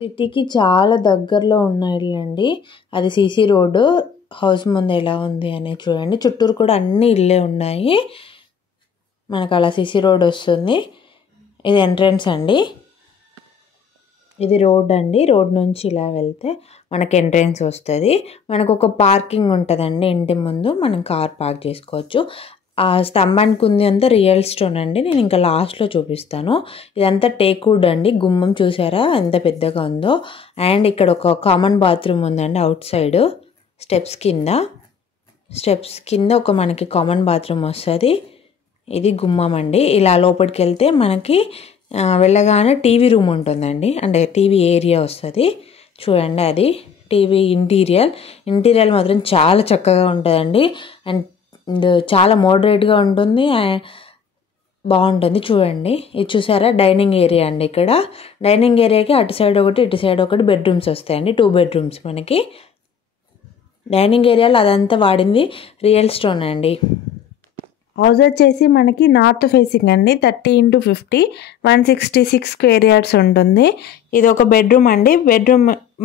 సిటీకి చాలా దగ్గరలో ఉన్న ఇల్లండి. అది సీసీ రోడ్డు. హౌస్ ముందు ఎలా ఉంది అనేది చూడండి. చుట్టూరు కూడా అన్ని ఇళ్ళే ఉన్నాయి. మనకు అలా సీసీ రోడ్ వస్తుంది. ఇది ఎంట్రన్స్ అండి. ఇది రోడ్ అండి. రోడ్ నుంచి ఇలా వెళ్తే మనకి ఎంట్రన్స్ వస్తుంది. మనకు ఒక పార్కింగ్ ఉంటుందండి ఇంటి ముందు. మనం కార్ పార్క్ చేసుకోవచ్చు. ఆ స్తంభానికి ఉంది అంతా రియల్ స్టోన్ అండి. నేను ఇంకా లాస్ట్లో చూపిస్తాను. ఇదంతా టేక్ వుడ్ అండి. గుమ్మం చూసారా ఎంత పెద్దగా ఉందో. అండ్ ఇక్కడ ఒక కామన్ బాత్రూమ్ ఉందండి అవుట్ సైడ్. స్టెప్స్ కింద ఒక మనకి కామన్ బాత్రూమ్ వస్తుంది. ఇది గుమ్మం అండి. ఇలా లోపలికి వెళ్తే మనకి వెళ్ళగానే టీవీ రూమ్ ఉంటుందండి. అంటే టీవీ ఏరియా వస్తుంది. చూడండి అది టీవీ ఇంటీరియర్ మాత్రం చాలా చక్కగా ఉంటుందండి. అండ్ చాలా మోడరేట్గా ఉంటుంది. బాగుంటుంది. చూడండి ఇది చూసారా డైనింగ్ ఏరియా అండి. ఇక్కడ డైనింగ్ ఏరియాకి అటు సైడ్ ఒకటి ఇటు సైడ్ ఒకటి బెడ్రూమ్స్ వస్తాయండి. 2 బెడ్రూమ్స్ మనకి. డైనింగ్ ఏరియాలో అదంతా వాడింది రియల్ స్టోన్ అండి. హౌస్ వచ్చేసి మనకి నార్త్ ఫేసింగ్ అండి. 30x50 166 స్క్వేర్ యార్డ్స్ ఉంటుంది. ఇది ఒక బెడ్రూమ్ అండి.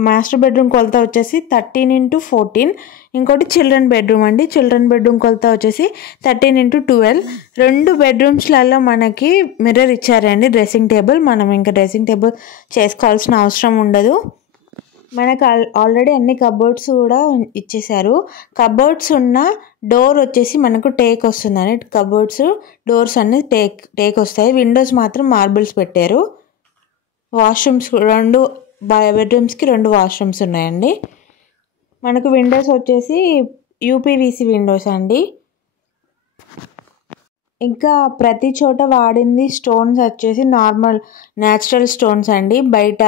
మాస్టర్ బెడ్రూమ్ కొలత వచ్చేసి 13x14. ఇంకోటి చిల్డ్రన్ బెడ్రూమ్ అండి. చిల్డ్రన్ బెడ్రూమ్ కొలత వచ్చేసి 13x12. 2 బెడ్రూమ్స్లలో మనకి మిర్రర్ ఇచ్చారండి. Dressing table. మనం ఇంకా డ్రెస్సింగ్ టేబుల్ చేసుకోవాల్సిన అవసరం ఉండదు. మనకు ఆల్రెడీ అన్ని కబోర్డ్స్ కూడా ఇచ్చేసారు. కబోర్డ్స్ ఉన్న డోర్ వచ్చేసి మనకు టేక్ వస్తుందండి. డోర్స్ అన్ని టేక్ వస్తాయి. విండోస్ మాత్రం మార్బుల్స్ పెట్టారు. వాష్రూమ్స్ 2 బెడ్రూమ్స్కి 2 వాష్రూమ్స్ ఉన్నాయండి. మనకు విండోస్ వచ్చేసి యూపీవీసీ విండోస్ అండి. ఇంకా ప్రతి చోట వాడింది స్టోన్స్ వచ్చేసి నార్మల్ న్యాచురల్ స్టోన్స్ అండి. బయట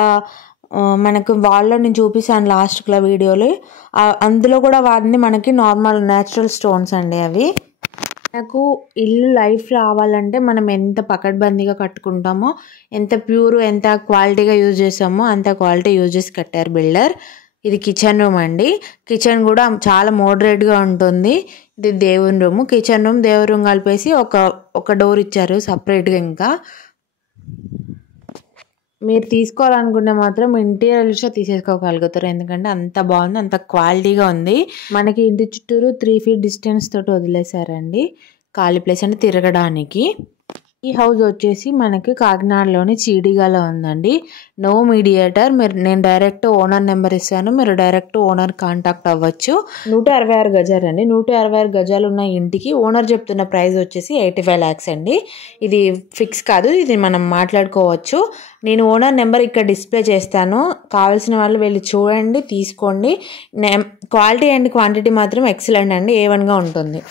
మనకు వాల్లో నేను చూపిస్తాను లాస్ట్లో వీడియోలో. అందులో కూడా వాడింది మనకి నార్మల్ న్యాచురల్ స్టోన్స్ అండి. అవి మనకు ఇల్లు లైఫ్ రావాలంటే మనం ఎంత పకడ్బందీగా కట్టుకుంటామో, ఎంత ప్యూర్ ఎంత క్వాలిటీగా యూజ్ చేస్తామో అంత క్వాలిటీ యూజ్ చేసి కట్టారు బిల్డర్. ఇది కిచెన్ రూమ్ అండి. కిచెన్ కూడా చాలా మోడరేట్గా ఉంటుంది. ఇది దేవుని రూమ్. కిచెన్ రూమ్ దేవుని రూమ్ కలిపేసి ఒక డోర్ ఇచ్చారు సపరేట్గా. ఇంకా మీరు తీసుకోవాలనుకుంటే మాత్రం ఇంటీరియర్స్లో తీసేసుకోగలుగుతారు. ఎందుకంటే అంత బాగుంది, అంత క్వాలిటీగా ఉంది. మనకి ఇంటి చుట్టూరు 3 feet డిస్టెన్స్ తోటి వదిలేశారండి. ఖాళీ ప్లేస్ అంటే తిరగడానికి. ఈ హౌస్ వచ్చేసి మనకి కాకినాడలోని చీడిగలో ఉందండి. No mediator. నేను డైరెక్ట్ ఓనర్ నెంబర్ ఇస్తాను. మీరు డైరెక్ట్ ఓనర్ కాంటాక్ట్ అవ్వచ్చు. 166 గజాలు అండి. 166 గజాలు ఉన్న ఇంటికి ఓనర్ చెప్తున్న ప్రైస్ వచ్చేసి 85 lakhs అండి. ఇది ఫిక్స్ కాదు, ఇది మనం మాట్లాడుకోవచ్చు. నేను ఓనర్ నెంబర్ ఇక్కడ డిస్ప్లే చేస్తాను. కావాల్సిన వాళ్ళు వెళ్ళి చూడండి, తీసుకోండి. క్వాలిటీ అండ్ క్వాంటిటీ మాత్రం ఎక్సలెంట్ అండి. A1గా ఉంటుంది.